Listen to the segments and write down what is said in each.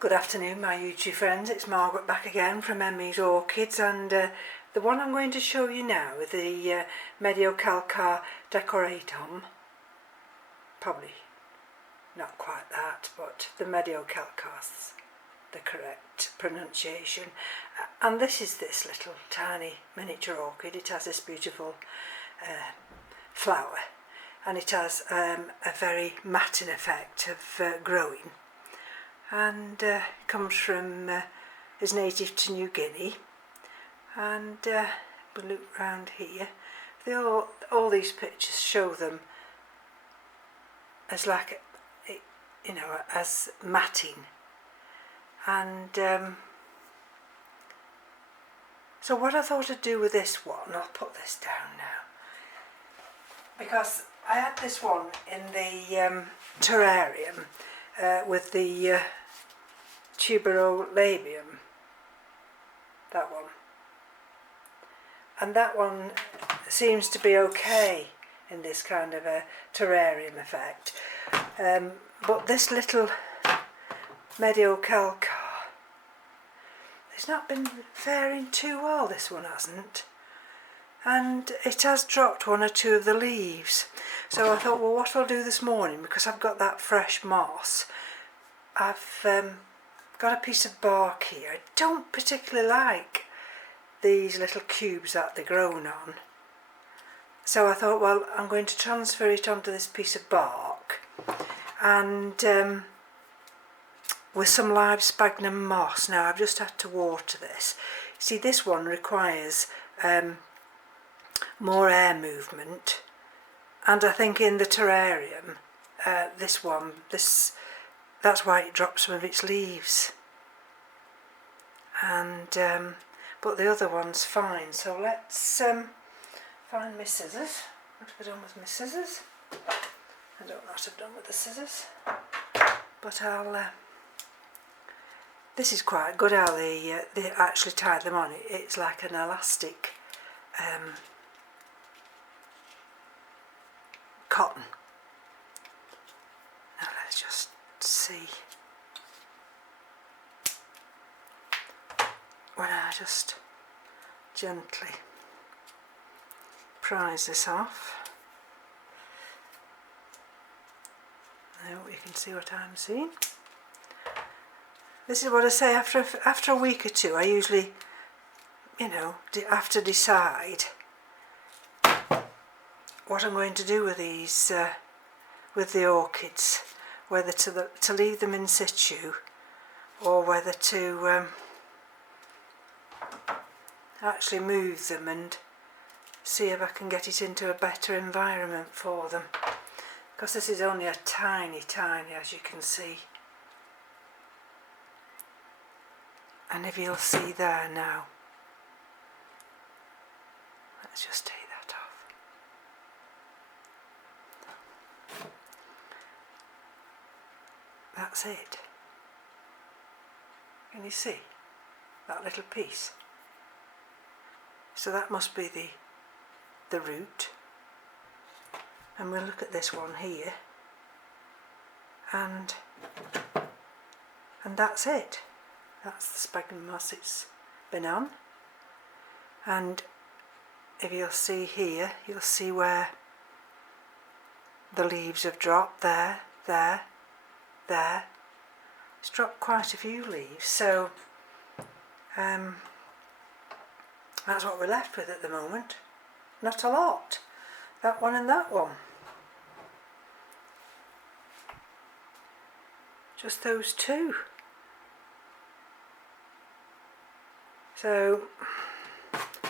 Good afternoon my YouTube friends, it's Margaret back again from M.E.s Orchids, and the one I'm going to show you now is the Mediocalcar decoratum. Probably not quite that, but the Mediocalcar's the correct pronunciation. And this is this little tiny miniature orchid. It has this beautiful flower, and it has a very matting effect of growing, and comes from is native to New Guinea. And we'll look round here. All these pictures show them as like as matting, and so what I thought I'd do with this one, I'll put this down now, because I had this one in the terrarium with the Tuberolabium, that one, and that one seems to be okay in this kind of a terrarium effect, but this little Mediocalcar, it's not been faring too well, this one hasn't, and it has dropped one or two of the leaves. So I thought, well, what I'll do this morning, because I've got that fresh moss, I've got a piece of bark here. I don't particularly like these little cubes that they're grown on, so I thought, well, I'm going to transfer it onto this piece of bark, and with some live sphagnum moss. Now I've just had to water this. See, this one requires more air movement, and I think in the terrarium that's why it drops some of its leaves, and but the other one's fine. So let's find my scissors. What have I done with my scissors? I don't know what I've done with the scissors, but I'll this is quite good how they actually tie them on. It's like an elastic cotton. Now let's just see. When I just gently prise this off, I hope you can see what I'm seeing. This is what I say, after a week or two I usually, have to decide what I'm going to do with these, with the orchids, whether to leave them in situ or whether to actually move them and see if I can get it into a better environment for them, because this is only a tiny, as you can see. And if you'll see there now, let's just take that off. That's it. Can you see that little piece? So that must be the root. And we'll look at this one here, and that's it. That's the sphagnum moss it's been on, and if you'll see here, you'll see where the leaves have dropped. There. It's dropped quite a few leaves, so that's what we're left with at the moment. Not a lot. That one and that one. Just those two. So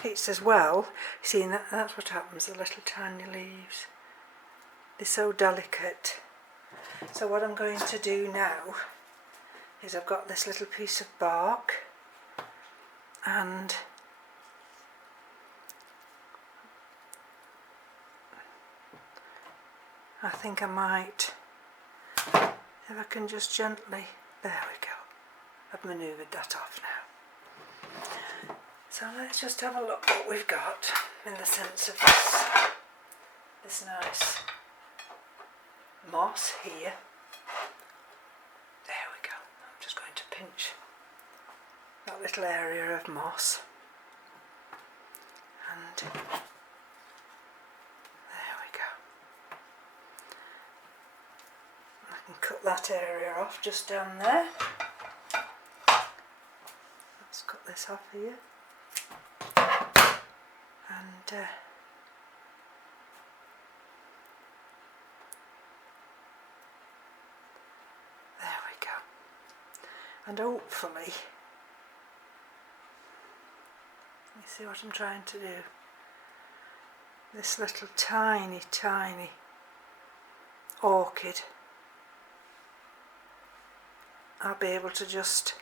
it's as well, seeing that's what happens, the little tiny leaves. They're so delicate. So what I'm going to do now is I've got this little piece of bark, and I think I might, if I can just gently, there we go, I've manoeuvred that off now. So let's just have a look what we've got in the sense of this nice moss here. There we go. I'm just going to pinch that little area of moss, and there we go. I can cut that area off just down there. Let's cut this off here, and there we go. And hopefully, you see what I'm trying to do? This little tiny orchid, I'll be able to just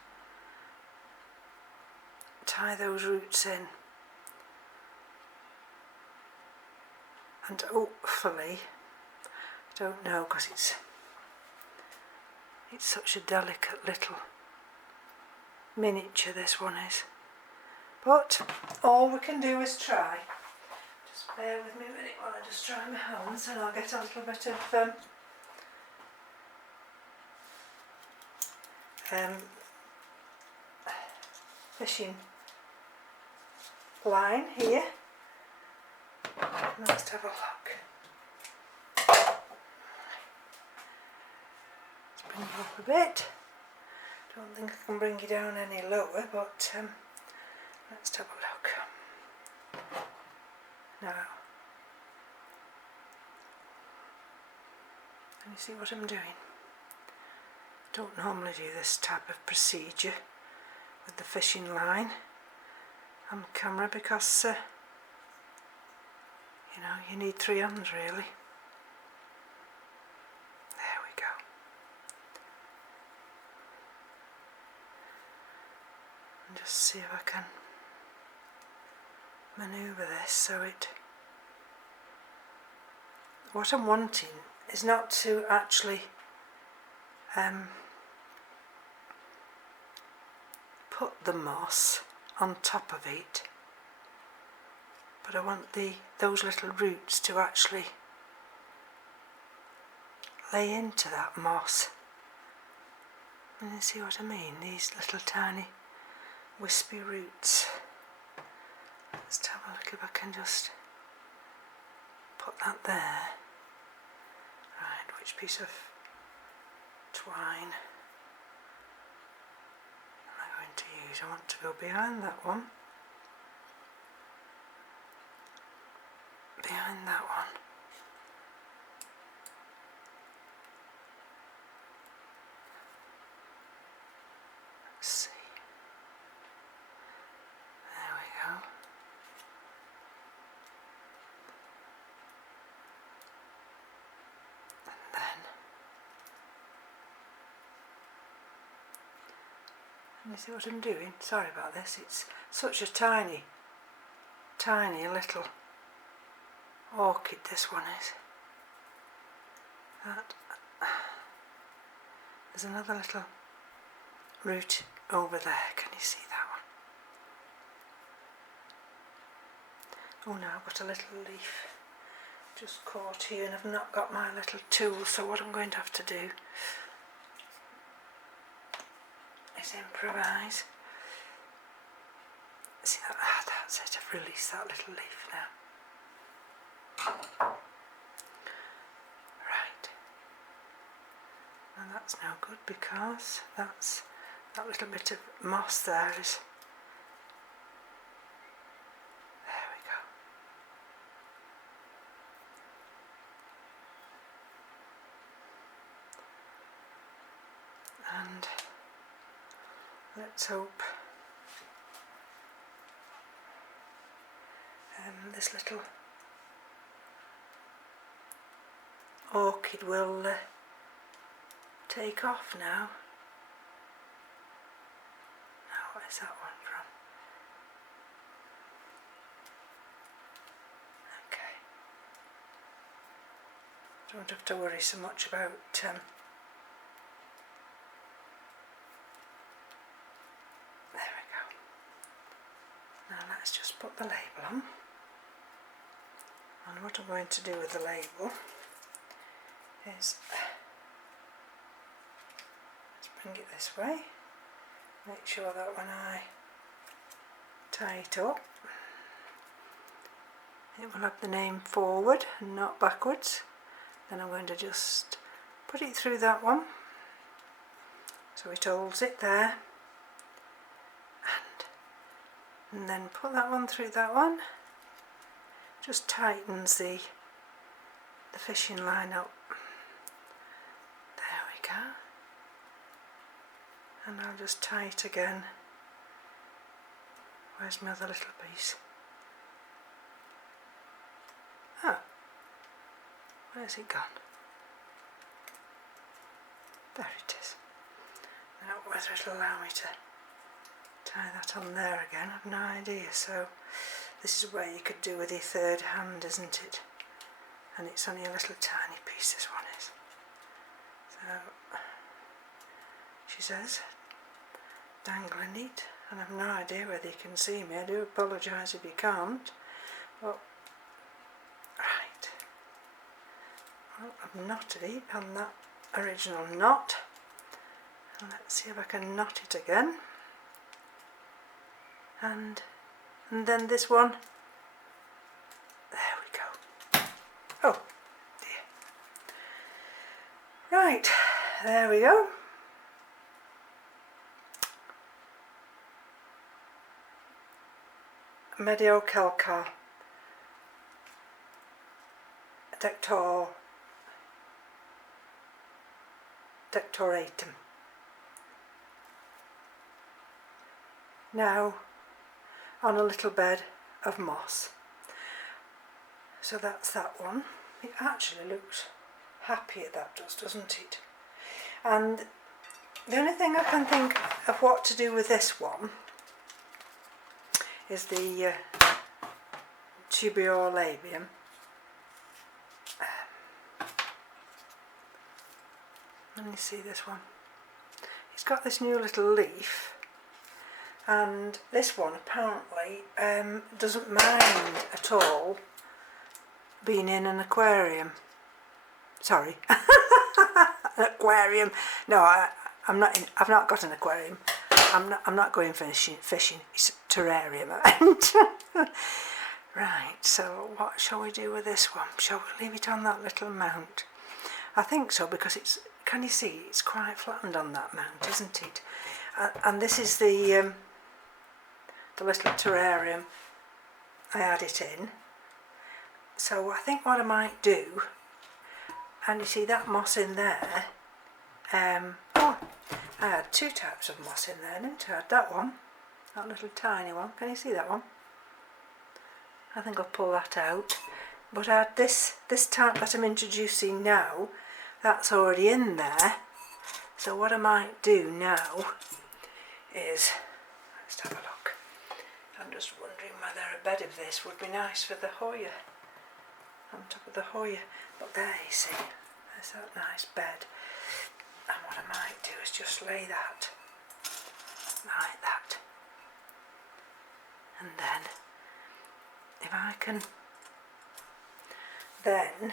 tie those roots in, and hopefully, I don't know, because it's such a delicate little miniature, this one is, but all we can do is try. Just bear with me a minute while I just dry my hands, and I'll get a little bit of fishing line here. Let's have a look. Let's bring it up a bit. Don't think I can bring it down any lower, but let's have a look. Now, can you see what I'm doing? I don't normally do this type of procedure with the fishing line on camera because you know, you need 3 hands really. There we go. And just see if I can manoeuvre this so it... What I'm wanting is not to actually put the moss on top of it, but I want those little roots to actually lay into that moss. And you see what I mean? These little tiny wispy roots. Let's have a look if I can just put that there. Right, which piece of twine am I going to use? I want to go behind that one. Behind that one. Let's see. There we go. And then, you see what I'm doing? Sorry about this, it's such a tiny little orchid, this one is. There's another little root over there, can you see that one? Oh no, I've got a little leaf just caught here and I've not got my little tool, so what I'm going to have to do is improvise. See that? Ah, that's it, I've released that little leaf now. Right, and that's now good because that little bit of moss there is, there we go. And let's hope this little orchid will take off now. Now, where's that one from? Okay. Don't have to worry so much about there we go. Now let's just put the label on. And what I'm going to do with the label is, let's bring it this way, make sure that when I tie it up, it will have the name forward and not backwards. Then I'm going to just put it through that one so it holds it there, and then put that one through that one. Just tightens the fishing line up. There we go. And I'll just tie it again. Where's my other little piece? Oh, where's it gone? There it is. Now whether it'll allow me to tie that on there again, I've no idea. So this is where you could do with your third hand, isn't it? And it's only a little tiny piece, this one is. So she says, dangling it, and I've no idea whether you can see me. I do apologise if you can't. But right, well, I've knotted it on that original knot, and let's see if I can knot it again. And then this one, there we go. Oh dear. Right, there we go. Mediocalcar dectoratum. Now on a little bed of moss. So that's that one. It actually looks happier, that does, doesn't it? And the only thing I can think of what to do with this one is the Tuberolabium. Let me see this one. It's got this new little leaf, and this one apparently doesn't mind at all being in an aquarium. Sorry, an aquarium. No, I'm not. I've not got an aquarium. I'm not going fishing. It's a terrarium. Right. So what shall we do with this one? Shall we leave it on that little mount? I think so, because it's. Can you see? It's quite flattened on that mount, isn't it? And this is the little terrarium I had it in. So I think what I might do, and you see that moss in there. Oh, I had two types of moss in there, didn't I? I had that one, that little tiny one. Can you see that one? I think I'll pull that out. But I had this type that I'm introducing now. That's already in there. So what I might do now is, let's have a look. I'm just wondering whether a bed of this would be nice for the Hoya, on top of the Hoya. But there, you see, there's that nice bed. And what I might do is just lay that like that. And then, if I can then,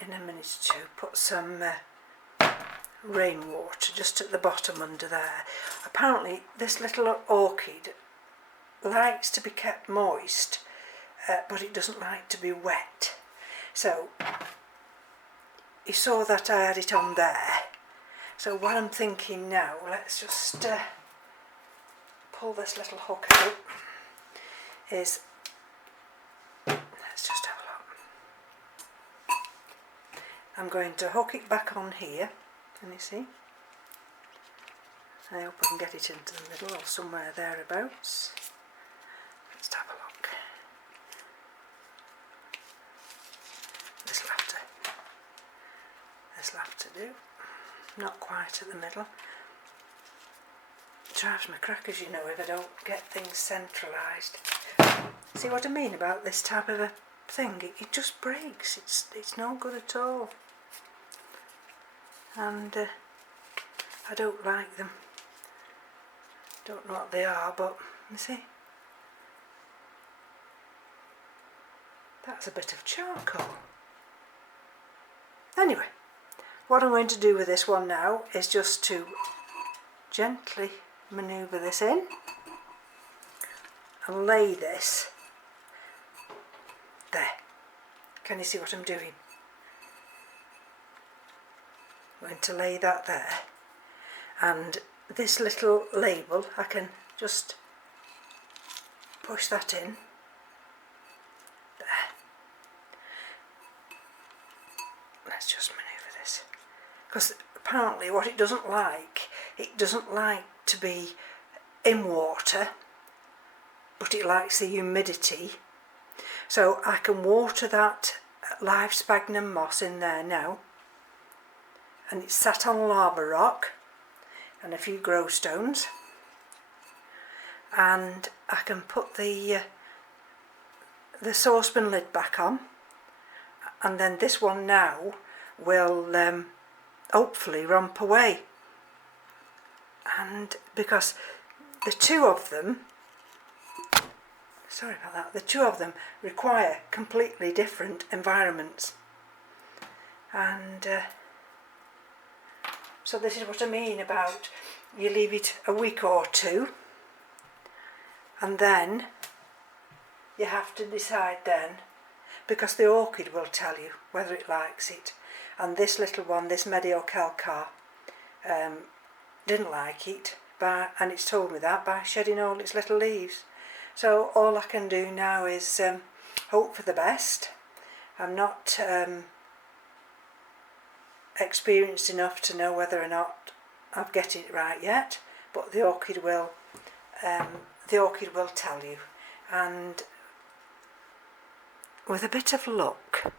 in a minute or two, put some rainwater just at the bottom under there. Apparently this little orchid likes to be kept moist, but it doesn't like to be wet. So you saw that I had it on there. So what I'm thinking now, let's just pull this little hook out, is, let's just have a look. I'm going to hook it back on here, can you see? I hope I can get it into the middle or somewhere thereabouts. Let's have a look. This'll have to do. Not quite at the middle. It drives me crackers, you know, if I don't get things centralised. See what I mean about this type of a thing? It just breaks. It's no good at all. And I don't like them. Don't know what they are, but you see, that's a bit of charcoal. Anyway, what I'm going to do with this one now is just to gently manoeuvre this in and lay this there. Can you see what I'm doing? I'm going to lay that there, and this little label I can just push that in there. Let's just manoeuvre this, because apparently what it doesn't like to be in water, but it likes the humidity. So I can water that live sphagnum moss in there now, and it's sat on lava rock and a few grow stones, and I can put the saucepan lid back on, and then this one now will hopefully romp away. And because the two of them, sorry about that, the two of them require completely different environments, and so this is what I mean about you leave it a week or two, and then you have to decide then, because the orchid will tell you whether it likes it. And this little one, this Mediocalcar, didn't like it, and it's told me that by shedding all its little leaves. So all I can do now is hope for the best. I'm not experienced enough to know whether or not I've get it right yet, but the orchid will tell you, and with a bit of luck,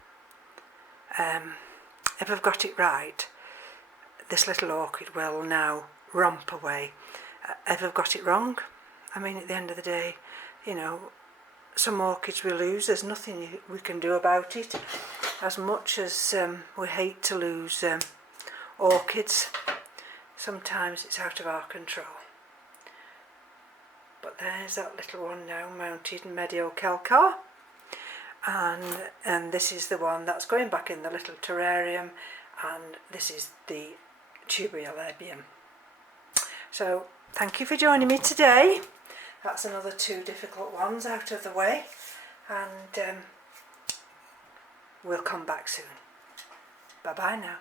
if I've got it right, this little orchid will now romp away. If I've got it wrong, I mean, at the end of the day, you know, some orchids we lose, there's nothing we can do about it. As much as we hate to lose orchids, sometimes it's out of our control. But there's that little one now mounted in Mediocalcar, and this is the one that's going back in the little terrarium, and this is the Tuberolabium. So thank you for joining me today. That's another two difficult ones out of the way, and we'll come back soon. Bye bye now.